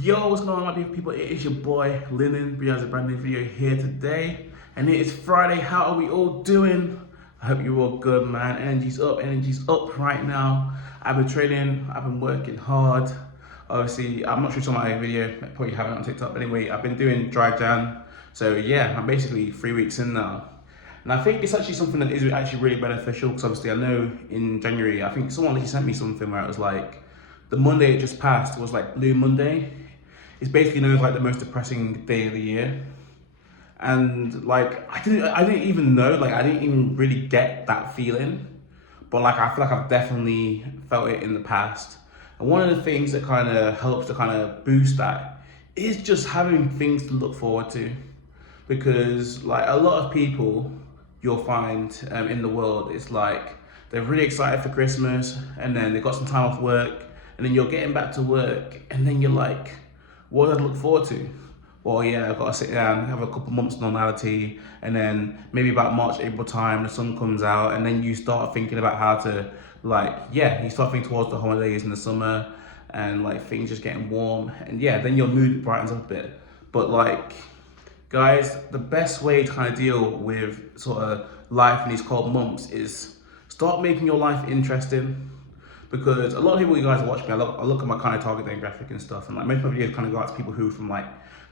Yo, what's going on, my beautiful people? It is your boy Linen. We have a brand new video here today, and it is Friday. How are we all doing? I hope you're all good, man. Energy's up right now. I've been training, I've been working hard. Obviously, I'm not sure if you saw my video, I probably haven't on TikTok, but anyway, I've been doing dry Jan. So yeah, I'm basically 3 weeks in now. And I think it's actually something that is actually really beneficial because obviously I know in January, I think someone actually sent me something where it was like, the Monday it just passed was like Blue Monday. It's basically known as like the most depressing day of the year. And like I didn't even know, like I didn't even really get that feeling. But like I feel like I've definitely felt it in the past. And one of the things that kind of helps to kind of boost that is just having things to look forward to. Because like a lot of people you'll find in the world, it's like they're really excited for Christmas and then they've got some time off work and then you're getting back to work and then you're like, what do I look forward to? Well, yeah, I've got to sit down, have a couple months normality, and then maybe about March, April time, the sun comes out, and then you start thinking about how to, like, yeah, you start thinking towards the holidays in the summer, and like things just getting warm, and yeah, then your mood brightens up a bit. But like, guys, the best way to kind of deal with sort of life in these cold months is start making your life interesting. Because a lot of people, you guys watch me, I look at my kind of target demographic and stuff, and like most of my videos kind of go out to people who from like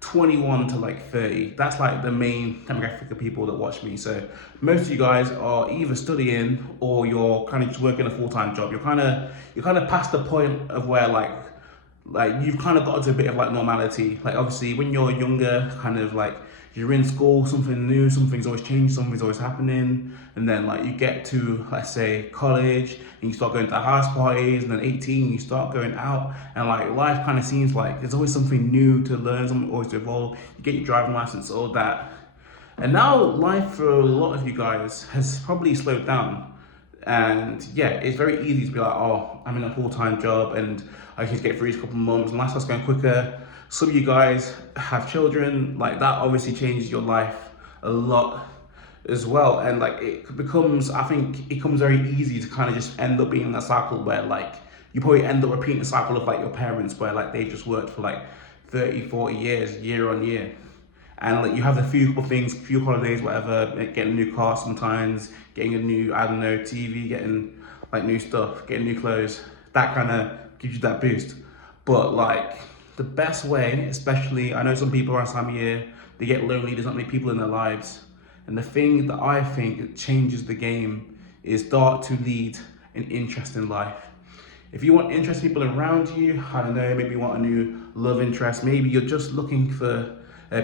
21 to like 30. That's like the main demographic of people that watch me. So most of you guys are either studying or you're kind of just working a full-time job. You're kind of past the point of where like you've kind of got to a bit of like normality. Like obviously when you're younger, kind of like you're in school, something new, something's always changed, something's always happening. And then like you get to, let's say, college and you start going to house parties, and then 18, you start going out, and like life kind of seems like there's always something new to learn, something always to evolve. You get your driving license, all that. And now life for a lot of you guys has probably slowed down. And yeah, it's very easy to be like, oh, I'm in a full-time job and I can just get through these couple of months and life's going quicker. Some of you guys have children, like that obviously changes your life a lot as well. And like it becomes, I think it becomes very easy to kind of just end up being in that cycle where like you probably end up repeating the cycle of like your parents where like they just worked for like 30, 40 years, year on year. And like you have a few couple things, few holidays, whatever, like getting a new car sometimes, getting a new, I don't know, TV, getting like new stuff, getting new clothes. That kind of gives you that boost. But like the best way, especially, I know some people around this time of year, they get lonely, there's not many people in their lives. And the thing that I think changes the game is start to lead an interesting life. If you want interesting people around you, I don't know, maybe you want a new love interest, maybe you're just looking for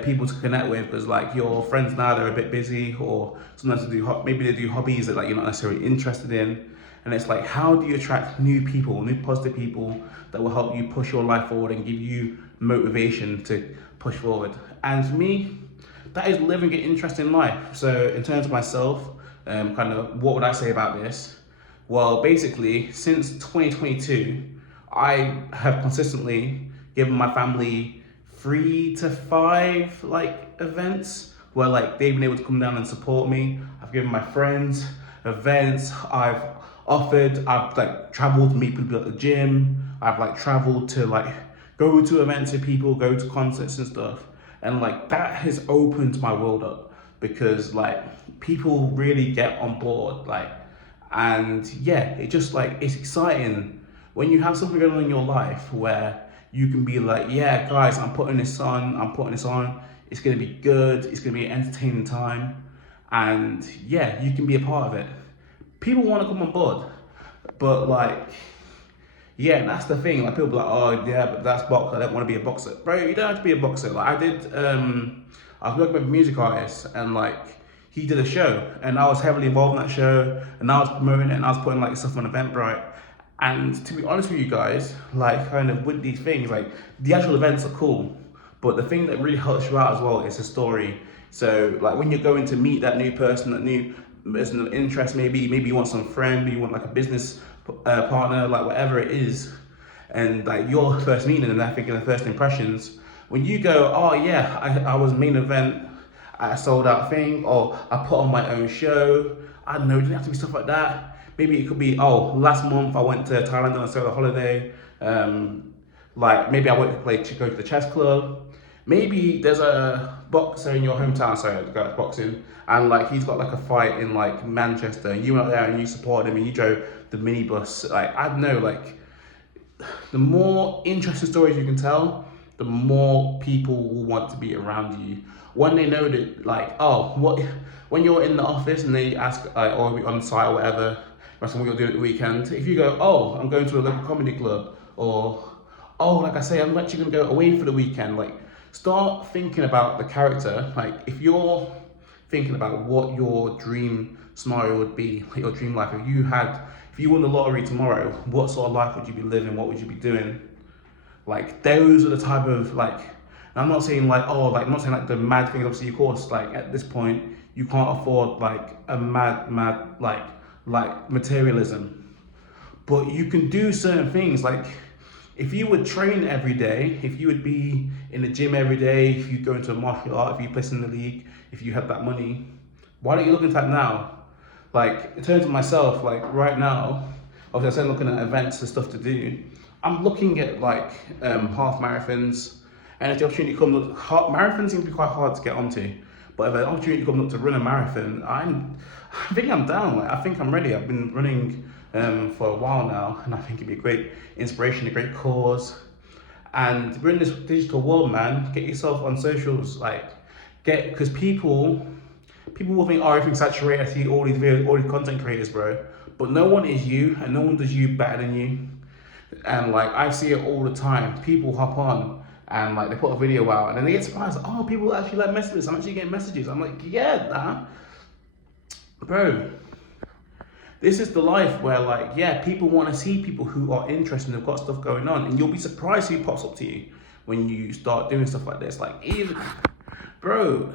people to connect with because like your friends now, they're a bit busy, or sometimes they do maybe they do hobbies that like you're not necessarily interested in. And it's like, how do you attract new people, new positive people that will help you push your life forward and give you motivation to push forward? And for me, that is living an interesting life. So in terms of myself, kind of what would I say about this? Well, basically, since 2022, I have consistently given my family 3 to 5 like events where like they've been able to come down and support me. I've given my friends events. I've I've like traveled to meet people at the gym. I've like traveled to like go to events with people, go to concerts and stuff. And like that has opened my world up because like people really get on board. Like, and yeah, it just like, it's exciting when you have something going on in your life where you can be like, yeah, guys, I'm putting this on. It's gonna be good. It's gonna be an entertaining time. And yeah, you can be a part of it. People want to come on board, but like, yeah, that's the thing. Like people be like, oh yeah, but that's boxer. I don't want to be a boxer, bro. You don't have to be a boxer. Like I did, I was working with a music artist, and like he did a show, and I was heavily involved in that show, and I was promoting it, and I was putting like stuff on Eventbrite. And to be honest with you guys, like kind of with these things, like the actual events are cool, but the thing that really helps you out as well is the story. So like when you're going to meet that new person, that new person of interest, maybe you want some friend, maybe you want like a business partner, like whatever it is, and like your first meeting and I think in the first impressions, when you go, oh yeah, I was main event at a sold out thing, or I put on my own show, I don't know, it doesn't have to be stuff like that. Maybe it could be, oh, last month I went to Thailand on a solo holiday. Like maybe I want to go to the chess club. Maybe there's a boxer in your hometown, sorry, the guy's boxing, and like he's got like a fight in like Manchester, and you went there and you supported him and you drove the minibus. Like I don't know, like the more interesting stories you can tell, the more people will want to be around you. When they know that, like, oh, what, when you're in the office and they ask, or on site or whatever, that's what you're doing at the weekend. If you go, oh, I'm going to a local comedy club, or oh, like I say, I'm actually gonna go away for the weekend. Like, start thinking about the character. Like, if you're thinking about what your dream scenario would be, like your dream life, if you won the lottery tomorrow, what sort of life would you be living? What would you be doing? Like, those are the type of, like, and I'm not saying like, oh, like, I'm not saying like the mad things, obviously, of course, like at this point, you can't afford like a mad, like materialism. But you can do certain things, like, if you would train every day, if you would be in the gym every day, if you go into a martial art, if you play in the league, if you had that money, why don't you look into that now? Like, in terms of myself, like right now, obviously I said looking at events and stuff to do, I'm looking at like half marathons, and if the opportunity comes up, marathons seem to be quite hard to get onto, but if an opportunity comes up to run a marathon, I think I'm down, like I think I'm ready. I've been running for a while now, and I think it'd be a great inspiration, a great cause. And we're in this digital world, man. Get yourself on socials, like because people will think, oh, everything's saturated. I see all these videos, all these content creators, bro. But no one is you, and no one does you better than you. And like I see it all the time. People hop on and like they put a video out, and then they get surprised. Oh, people actually like messages. I'm actually getting messages. I'm like, yeah, nah, bro. This is the life where, like, yeah, people want to see people who are interested and have got stuff going on, and you'll be surprised who pops up to you when you start doing stuff like this. Like, even, bro,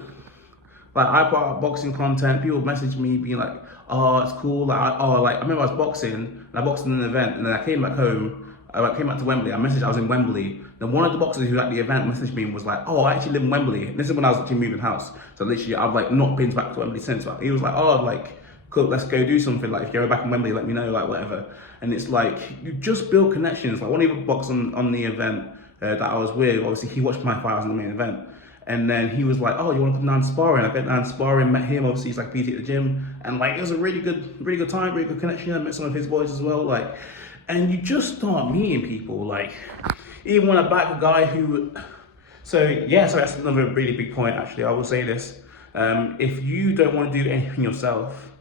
like I put out boxing content, people message me being like, oh, it's cool. Like, I remember I was boxing, and I boxed in an event, and then I came back home. I came back to Wembley. I was in Wembley. Then one of the boxers who at the event messaged me and was like, oh, I actually live in Wembley. And this is when I was actually moving house. So literally, I've like not been back to Wembley since. But he was like, oh, like, cool, let's go do something. Like, if you're back in Wembley, let me know, like, whatever. And it's like, you just build connections. Like, one of the box on the event that I was with, obviously, he watched my fight. I was in the main event. And then he was like, oh, you want to come down sparring? I went down sparring, met him. Obviously, he's like PT at the gym. And like, it was a really good time, really good connection. I met some of his boys as well. Like, and you just start meeting people. Like, even when I back a guy who, so that's another really big point, actually. I will say this. If you don't want to do anything yourself,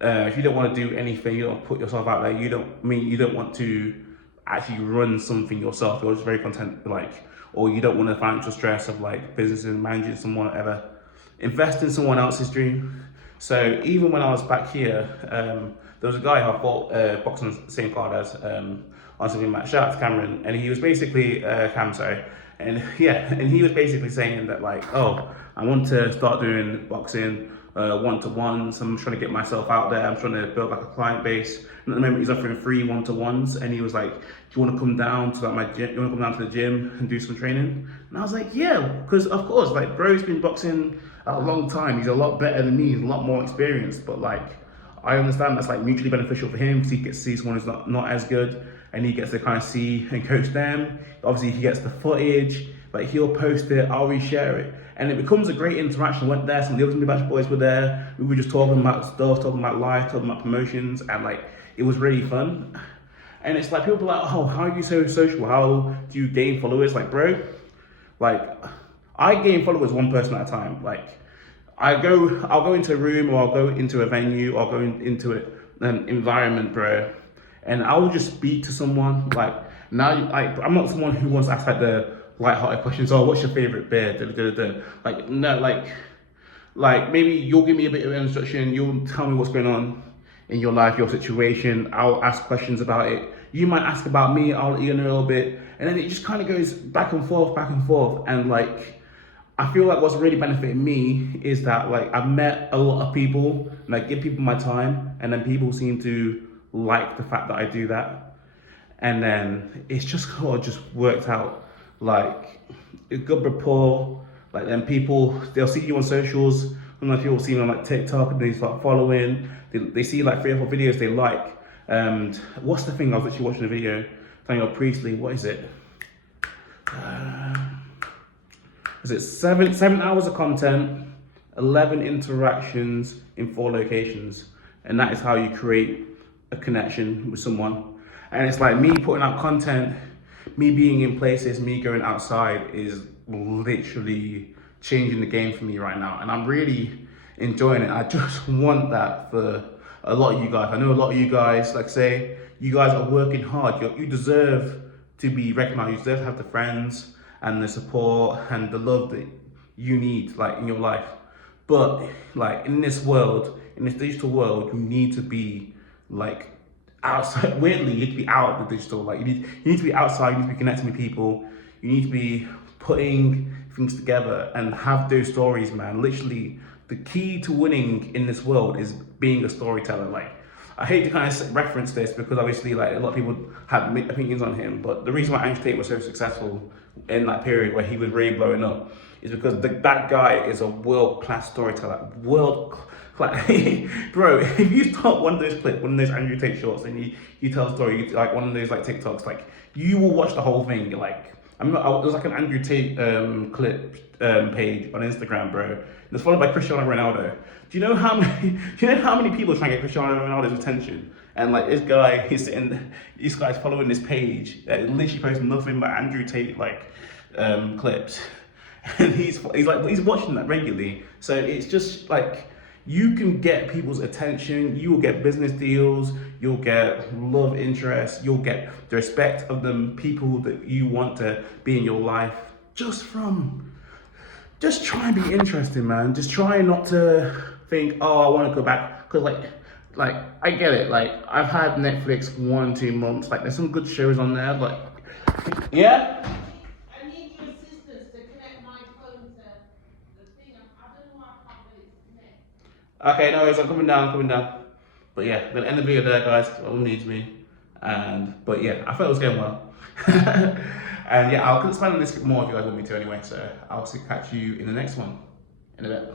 if you don't want to do anything, you don't put yourself out there, you don't want to actually run something yourself, you're just very content, like, or you don't want the financial stress of like business and managing someone, whatever, invest in someone else's dream. So even when I was back here, there was a guy who I fought boxing on the same card as on something like, shout out to Cameron, and he was basically and he was basically saying that like, oh, I want to start doing boxing one-to-ones. I'm trying to get myself out there. I'm trying to build like a client base. And at the moment, he's offering free one-to-ones, and he was like, "Do you want to come down to like my gym? You want to come down to the gym and do some training?" And I was like, "Yeah," because of course, like, bro's been boxing a long time. He's a lot better than me. He's a lot more experienced. But like, I understand that's like mutually beneficial for him because he gets to see someone who's not as good, and he gets to kind of see and coach them. Obviously, he gets the footage. Like, he'll post it, I'll reshare it. And it becomes a great interaction. I went there, some of the other Batch boys were there. We were just talking about stuff, talking about life, talking about promotions, and like, it was really fun. And it's like, people are like, oh, how are you so social? How do you gain followers? Like, bro, like, I gain followers one person at a time. Like, I'll go into a room, or I'll go into a venue, or I'll go into an environment, bro, and I'll just speak to someone. Like, now, like, I'm not someone who wants to ask like the light-hearted questions. Oh, what's your favorite beer? Like, no, like maybe you'll give me a bit of instruction. You'll tell me what's going on in your life, your situation. I'll ask questions about it. You might ask about me. I'll let you know a little bit, and then it just kind of goes back and forth. And like, I feel like what's really benefiting me is that like I've met a lot of people, and I give people my time, and then people seem to like the fact that I do that, and then it's just kind of just worked out. Like, a good rapport. Like, then people, they'll see you on socials. Sometimes people see you on like TikTok, and they start following. They see like 3 or 4 videos they like. And what's the thing? I was actually watching a video, Daniel Priestley. What is it? Is it seven hours of content, 11 interactions in 4 locations, and that is how you create a connection with someone. And it's like me putting out content, me being in places, me going outside is literally changing the game for me right now, and I'm really enjoying it. I just want that for a lot of you guys. I know a lot of you guys, like say, you guys are working hard. You deserve to be recognized. You deserve to have the friends and the support and the love that you need, like in your life. But like in this world, in this digital world, you need to be like outside. Weirdly, you need to be out of the digital. Like you need to be outside. You need to be connecting with people. You need to be putting things together and have those stories, man. Literally, the key to winning in this world is being a storyteller. Like, I hate to kind of reference this because obviously, like a lot of people have opinions on him, but the reason why Andrew Tate was so successful in that period where he was really blowing up is because that guy is a world-class storyteller. Bro, if you start one of those clips, one of those Andrew Tate shorts, and you tell a story, like one of those like TikToks, like you will watch the whole thing. Like it was like an Andrew Tate clip page on Instagram, bro. It was followed by Cristiano Ronaldo. Do you know how many people are trying to get Cristiano Ronaldo's attention? And like this guy's following this page that literally posts nothing but Andrew Tate like clips, and he's watching that regularly. So it's just like you can get people's attention, you will get business deals, you'll get love interest, you'll get the respect of the people that you want to be in your life just try and be interesting, man. Just try not to think, oh, I want to go back. Because, like, I get it. Like, I've had Netflix 1-2 months. Like, there's some good shows on there. Like, yeah? I need your assistance to connect my phone to the thing. I don't know why I can't get it to connect. Okay, no worries. I'm coming down. But yeah, we're going to end the video there, guys. All needs me. But yeah, I thought it was going well. And yeah, I'll expand on this more if you guys want me to anyway. So I'll catch you in the next one in a bit.